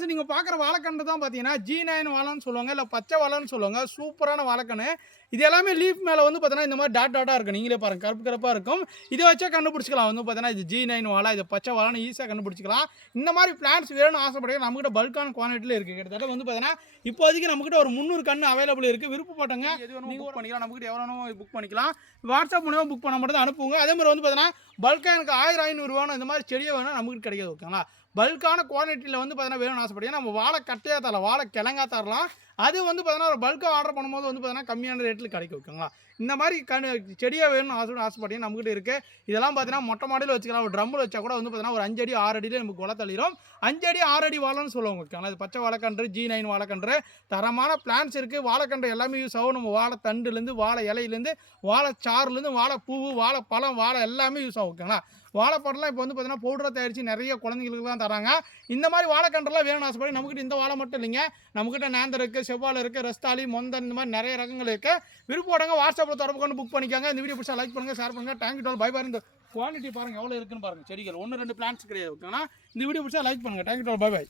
Friends நீங்கள் பார்க்குற வாழைக்கன்று தான் பார்த்தீங்கன்னா G9 வாழைன்னு சொல்லுவாங்க, இல்லை பச்சை வாழைன்னு சொல்லுவாங்க. சூப்பரான வாழைக்கன்று. இது எல்லாமே லீஃப் மேலே வந்து பார்த்தீங்கன்னா இந்த மாதிரி டாட் டாட்டாக இருக்கும். நீங்களே பாருங்கள், கருப்பு கருப்பாக இருக்கும். இதை வச்சே கண்டுபிடிச்சிக்கலாம். வந்து பார்த்தீங்கன்னா இது G9 வாழை, இது பச்சை வாழைன்னு ஈஸியாக கண்டுபிடிச்சிக்கலாம். இந்த மாதிரி பிளான்ஸ் வேணும்னு ஆசைப்படுங்க, நம்மகிட்ட பல்கான குவான்டிட்டியில் இருக்குது. கிட்டத்தட்ட வந்து பார்த்தீங்கன்னா இப்போதைக்கு நம்மகிட்ட ஒரு 300 கன்று அவைலபிள் இருக்குது. விருப்பப்பட்டவங்க எது வேணும் நீங்கள் பண்ணிக்கலாம். நம்மகிட்ட எவ்வளோ புக் பண்ணிக்கலாம். வாட்ஸ்அப் மூலமாக புக் பண்ண மட்டும் தான் அனுப்புங்க. அதே மாதிரி வந்து பார்த்தீங்கன்னா பல்காக எனக்கு 1000-500 வேணும், இந்த மாதிரி செடியை வேணும், நம்மகிட்ட கிடைக்காது. ஓகேங்களா? பல்கான குவாலிட்டியில் வந்து பார்த்தீங்கன்னா வேணும்னு ஆசைப்பட்டீங்க, நம்ம வாழை கட்டையாக தரலாம், வாழை கிழங்கா தரலாம். அது வந்து பார்த்தீங்கன்னா ஒரு பல்காக ஆர்டர் பண்ணும்போது வந்து பார்த்தீங்கன்னா கம்மியான ரேட்டில் கிடைக்கும். ஓகேங்களா? இந்த மாதிரி செடியாக வேணும்னு ஆசைப்பட்டீங்க, நம்மகிட்ட இருக்குது. இதெல்லாம் பார்த்தீங்கன்னா மொட்டை மாடியில் வச்சுக்கலாம். ஒரு ட்ரம்மில் வச்சா கூட வந்து பார்த்தீங்கன்னா ஒரு 5 அடி 6 அடியில் நமக்கு வள தள்ளிடும். 5 அடி 6 அடி வாழைன்னு சொல்லுவாங்க. ஓகேங்களா? இது பச்சை வாழைக்கன்று, G9 வாழைக்கன்று. தரமான பிளான்ஸ் இருக்குது. வாழைக்கன்று எல்லாமே யூஸ் ஆகும். நம்ம வாழை தண்டுலேருந்து, வாழை இலையிலேருந்து, வாழைச்சாறுலேருந்து, வாழைப்பூ, வாழைப்பழம், வாழை எல்லாமே யூஸ் ஆகும். ஓகேங்களா? வாழைப்பழம்லாம் இப்போ வந்து பார்த்தீங்கன்னா பவுடரை தயாரித்து நிறைய குழந்தைங்களுக்குலாம் தராங்க. இந்த மாதிரி வாழைக்கன்றெல்லாம் வேணும்னு ஆசைப்படி நம்மகிட்ட இந்த வாழை மட்டும் இல்லைங்க, நம்மகிட்ட நேந்தர் இருக்குது, செவ்வாழை இருக்குது, ரஸ்தாளி, மொந்தன், இந்த மாதிரி நிறைய ரகங்கள் இருக்குது. விருப்பப்படங்க வாட்ஸ்அப்பில் தொடர்பு கொண்டு புக் பண்ணிக்காங்க. இந்த வீடியோ பிடிச்சா லைக் பண்ணுங்கள், ஷேர் பண்ணுங்கள். Thank you doll, bye. இந்த குவாலிட்டி பாருங்கள் எவ்வளோ இருக்குன்னு பாருங்கள். செடிகள் 1-2 பிளான்ஸ் கிடையாது. ஓகேங்களா? இந்த வீடியோ பிடிச்சா லைக் பண்ணுங்கள். Thank you doll, by.